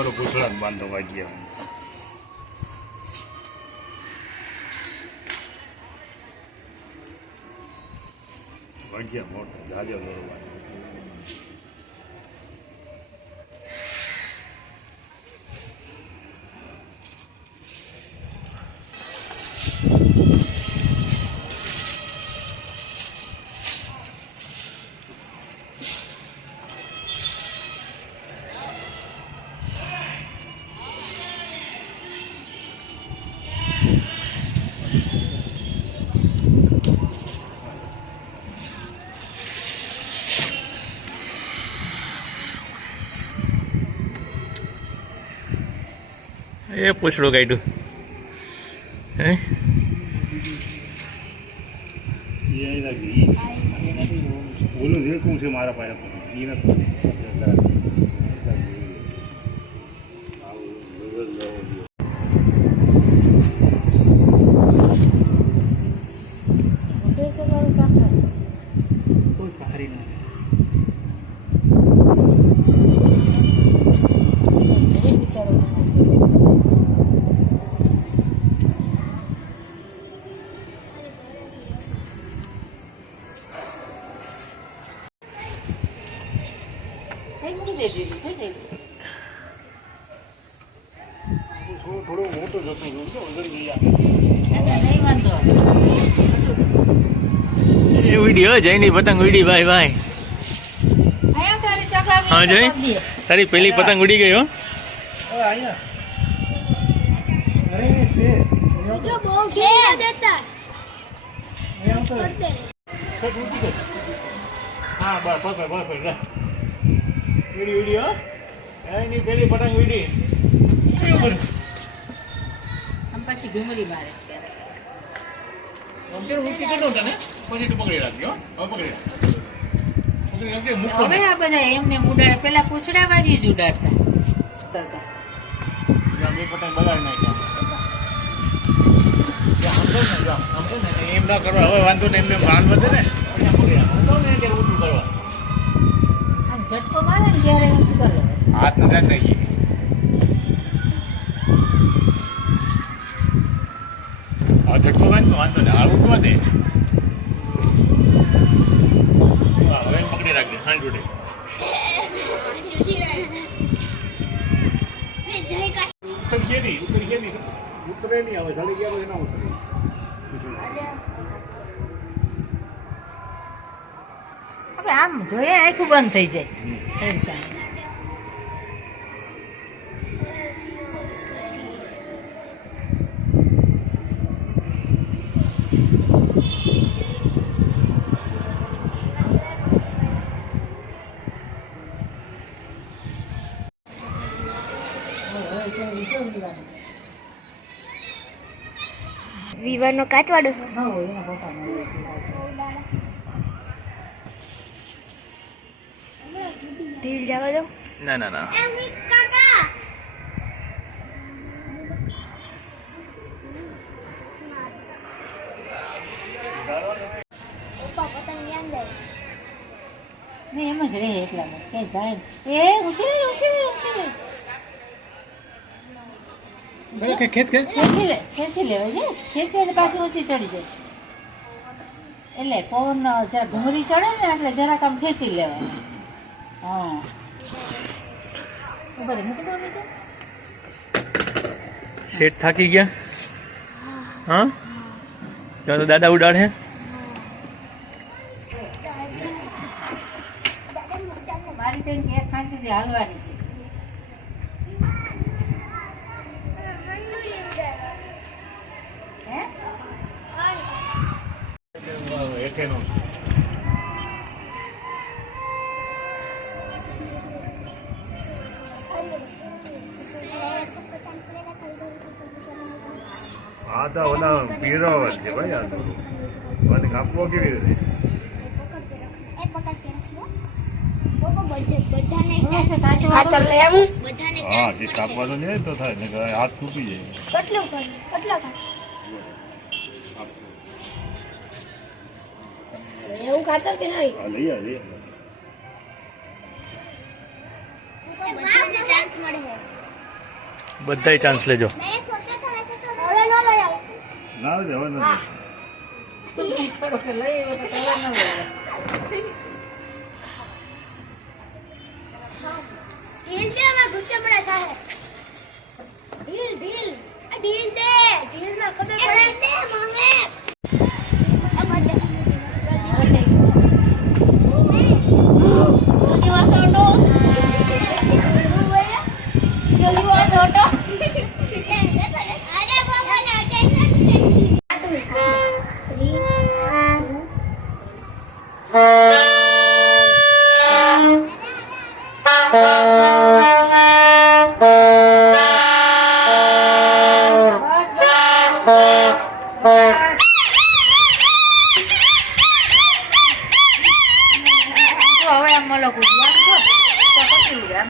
નવરો પૂછડા બાંધો વાગ્યા મોટા જાજો નવરો એ પૂછડું કાઢ્યું હે ઓલું રેકું છે મારા પાસે થોડો મોટો જતો એ વિડીયો જયની પતંગ ઉડી ભાઈ ભાઈ હા જય તારી પેલી પતંગ ઉડી ગઈ હો હા બસ વિડીયો એની પેલી પતંગ ઉડી પછી ઘૂમરી મારે હવે આ બધા એમને ઉડાડે પેલા પૂછડા બાજી જ ઉડાડતા પતંગ બગાડ નાખ્યા એમ ના કરવા હવે વાંધો ને એમને માન વધે ને ઝટકો મારે ને ત્યારે ઊંચું કરે હાથ નથી નાખીએ આ ઝટકો વાંધો ને હાલ ઉઠવા દે હવે પકડી રાખી હાથ જોડે ઉતરે નહીં હવે ચડી ગયા પછી ના ઉતરે હવે આમ જોઈએ આખું બંધ થઈ જાય વિવાનો કાચવાડો ઢીલ જવા દો ના ના ના નહીં એમ જ રહે એટલામાં ક્યાંય જાય એ ઊંચી ખેંચી લેવાય છે ખેંચે એટલે પાછી ઊંચી ચડી જાય એટલે પવન જરા ઘૂમરી ચડે ને એટલે જરાક આમ ખેંચી લેવાય હા ઉપર મૂકી દો ને શેઠ થાકી ગયા હા તો દાદા ઉડાડે મારી તેની ગેસ ખાંડ સુધી હાલવાની છે આ તો ઓલા પીરાવા છે ભાઈ આ તો મને કાપવો કેવી રીતે હા જે કાપવાનું નહીં તો થાય ને હાથ તૂટી જાય એવું ખાતર કે નહીં લઈ બધાય ચાન્સ લેજો. मैं सोचा था वैसे तो હવે ન લઈ આવું ના આવે હવે નથી ઈશ્વર કે લઈ આવ્યો તો ખબર ન પડે. ढील दे मैं गुस्से में रहता है ढील ढील ढील दे ढील में खबर पड़े दे मम्मी अब दे जल्दी वाला ऑटो जल्दी वाला ऑटो अरे बाबा ना હવે આમ મલો ગુજવાનું છો તો પછી